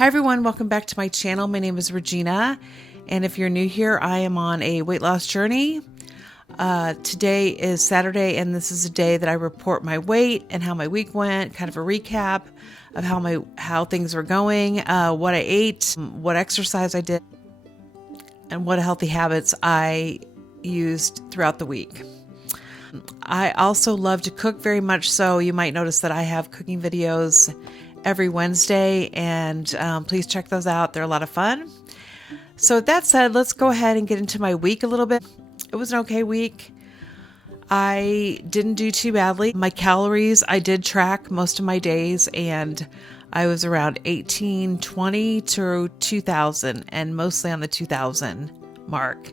Hi everyone, welcome back to my channel. My name is Regina, and if you're new here, I am on a weight loss journey. Today is Saturday, and this is a day that I report my weight and how my week went, kind of a recap of how things were going, what I ate, what exercise I did, and what healthy habits I used throughout the week. I also love to cook very much, so you might notice that I have cooking videos every Wednesday, and please check those out. They're a lot of fun. So with that said, let's go ahead and get into my week a little bit. It was an okay week. I didn't do too badly. My calories, I did track most of my days, and I was around 1820 to 2000, and mostly on the 2000 mark.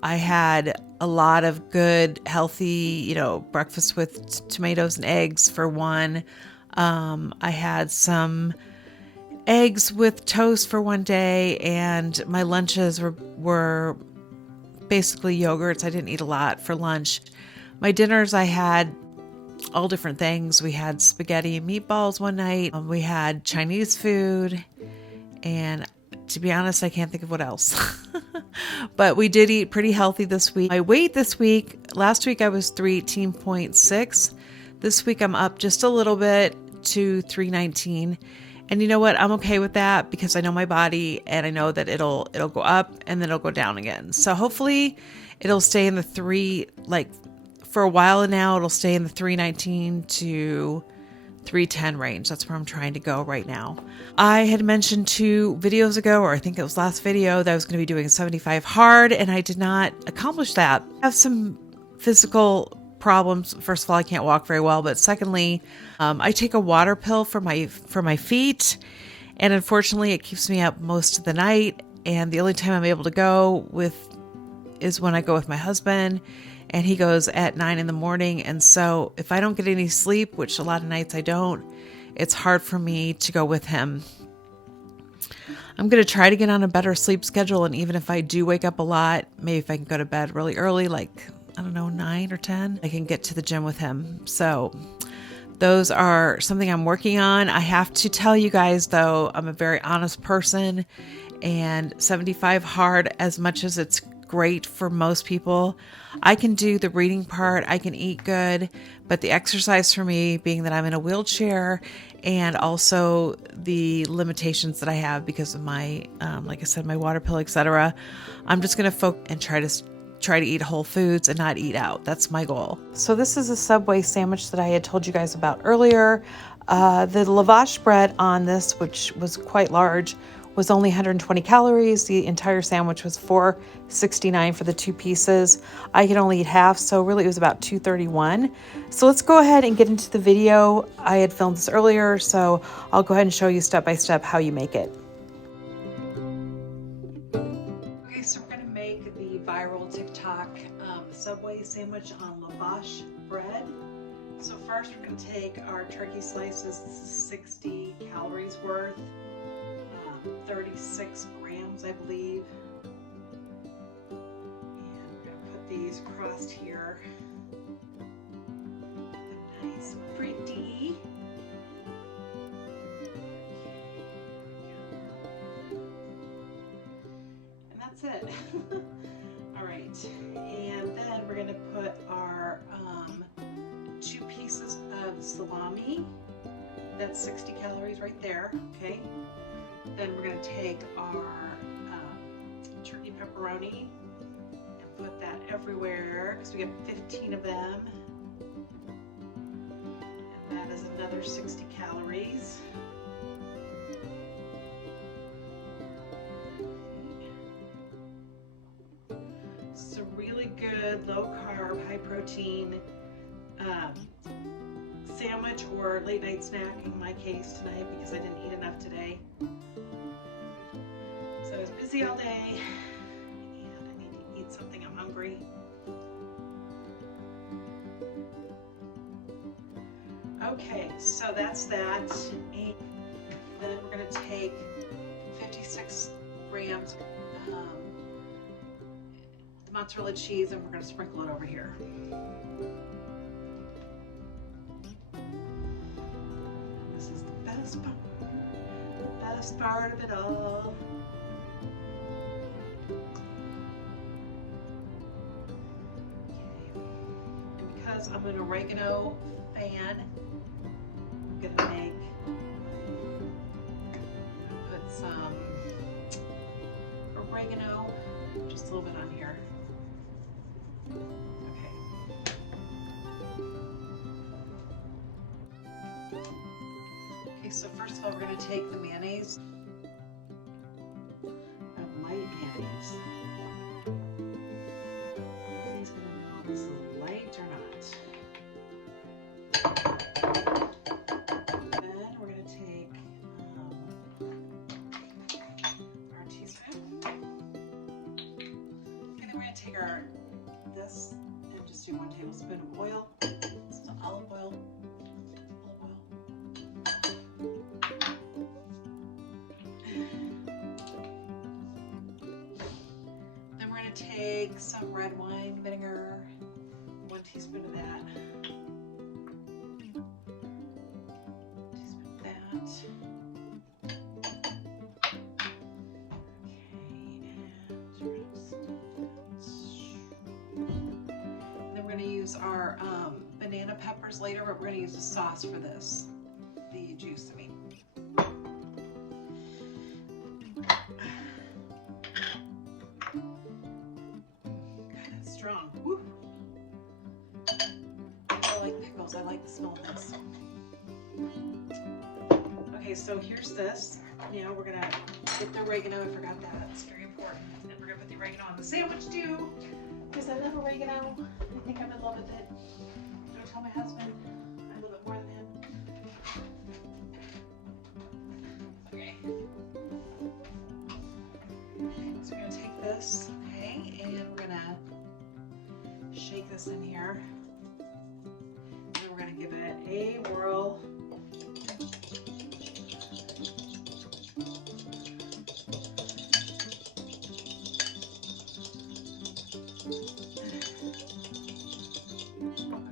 I had a lot of good, healthy, breakfast with tomatoes and eggs for one. I had some eggs with toast for one day, and my lunches were basically yogurts. I didn't eat a lot for lunch. My dinners, I had all different things. We had spaghetti and meatballs one night. We had Chinese food, and to be honest, I can't think of what else. But we did eat pretty healthy this week. My weight this week, last week I was 318.6. This week I'm up just a little bit to 319. And you know what? I'm okay with that because I know my body, and I know that it'll go up and then it'll go down again. So hopefully it'll stay in the for a while now, it'll stay in the 319 to 310 range. That's where I'm trying to go right now. I had mentioned 2 videos ago, or I think it was last video, that I was going to be doing 75 hard, and I did not accomplish that. I have some physical problems. First of all, I can't walk very well, but secondly, I take a water pill for my feet, and unfortunately it keeps me up most of the night, and the only time I'm able to go is when I go with my husband, and he goes at 9 in the morning. And so if I don't get any sleep, which a lot of nights I don't, it's hard for me to go with him. I'm going to try to get on a better sleep schedule, and even if I do wake up a lot, maybe if I can go to bed really early, like, I don't know, 9 or 10, I can get to the gym with him. So those are something I'm working on. I have to tell you guys, though, I'm a very honest person, and 75 hard, as much as it's great for most people, I can do the reading part, I can eat good, but the exercise for me, being that I'm in a wheelchair, and also the limitations that I have because of my, like I said, my water pill, etc., I'm just going to focus and try to eat whole foods and not eat out. That's my goal. So this is a Subway sandwich that I had told you guys about earlier. The Lavash bread on this, which was quite large, was only 120 calories. The entire sandwich was $4.69 for the 2 pieces. I could only eat half, so really it was about $2.31. So let's go ahead and get into the video. I had filmed this earlier, so I'll go ahead and show you step by step how you make it. Okay, so we're going to make the viral TikTok Subway sandwich on Lavash bread. So first we're going to take our turkey slices. This is 60 calories worth. 36 grams, I believe. And we're going to put these crossed here. Nice, pretty. And that's it. All right, and then we're going to put our 2 pieces of salami. That's 60 calories right there, okay? Then we're going to take our turkey pepperoni and put that everywhere because we get 15 of them. And that is another 60 calories. It's a really good low carb, high protein sandwich or late night snack in my case tonight because I didn't eat enough today. So I was busy all day, and I need to eat something. I'm hungry. Okay, so that's that. And then we're going to take 56 grams of the mozzarella cheese, and we're going to sprinkle it over here. This is the best part. best part of it all. Okay. And because I'm an oregano fan, I'm gonna put some oregano, just a little bit on here. Okay, so first of all, we're going to take the mayonnaise, light mayonnaise. Everybody's going to know if this is light or not. Then we're going to take our teaspoon. Okay, then we're going to take this and just do 1 tablespoon of oil. This is olive oil. Take some red wine vinegar, 1 teaspoon of that. 1 teaspoon of that. And then we're going to use our banana peppers later, but we're going to use the sauce for this. The juice, I mean. Strong. Woo. I like pickles. I like the smell of this. Okay, so here's this. Now we're gonna get the oregano. I forgot that. It's very important. And we're gonna put the oregano on the sandwich too, because I love oregano. I think I'm in love with it. Don't tell my husband. I love it more than him. Okay. So we're gonna take this, okay, and we're gonna shake this in here. And then we're going to give it a whirl.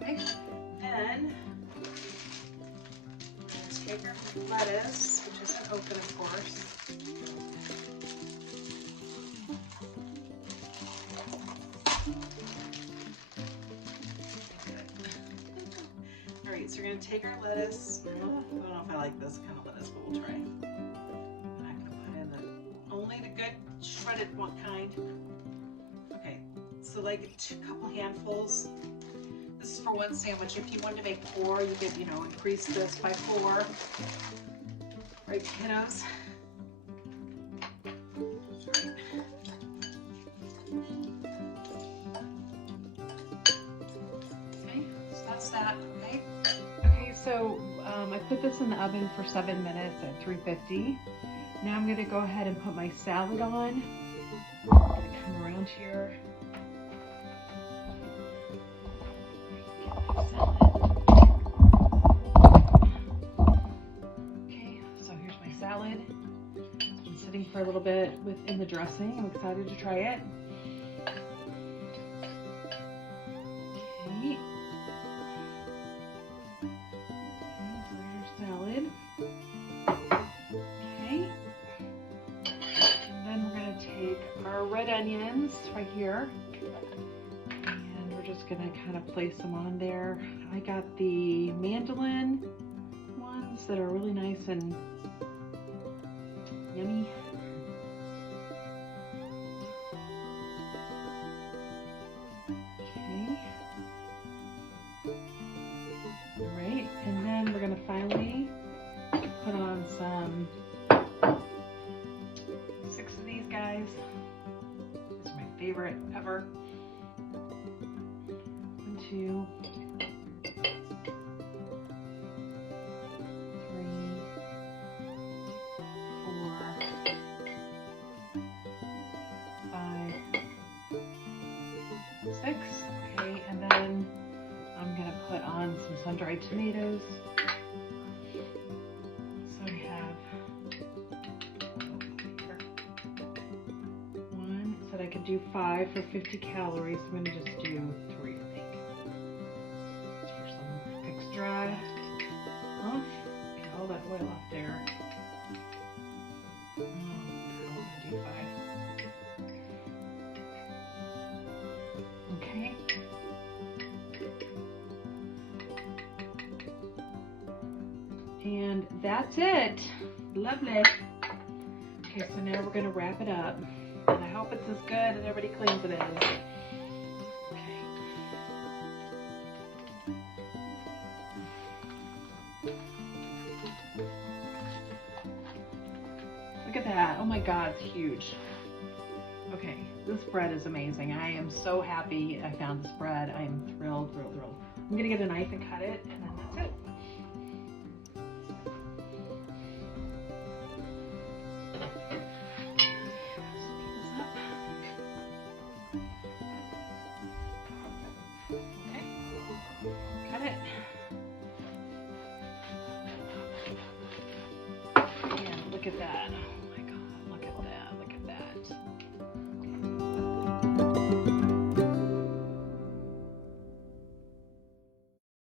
Okay, then let's take our lettuce, which isn't open, of course. So we're going to take our lettuce. I don't know if I like this kind of lettuce, but we'll try. I'm not going to put in only the good shredded one kind. Okay, so like a couple handfuls. This is for 1 sandwich. If you wanted to make 4, you could, increase this by 4. Right, kiddos? Okay, so that's that, okay? So I put this in the oven for 7 minutes at 350. Now I'm going to go ahead and put my salad on. I'm going to come around here. Okay, so here's my salad. It's been sitting for a little bit within the dressing. I'm excited to try it. Okay. Salad. Okay. And then we're going to take our red onions right here. And we're just going to kind of place them on there. I got the mandolin ones that are really nice and yummy. Okay. All right, and then we're going to finally put on some 6 of these guys. These are my favorite ever. 1, 2, 3, 4, 5, 6. Okay, and then I'm going to put on some sun-dried tomatoes. So I have 1. It said I could do 5 for 50 calories. I'm going to just do 3, I think. Just for some extra. Get all that oil off there. I'm gonna do 5. Okay. And that's it. Lovely. Okay, so now we're gonna wrap it up. And I hope it's as good and everybody claims it is. Okay. Look at that. Oh my God, it's huge. Okay, this bread is amazing. I am so happy I found this bread. I am thrilled, thrilled, thrilled. I'm gonna get a knife and cut it, and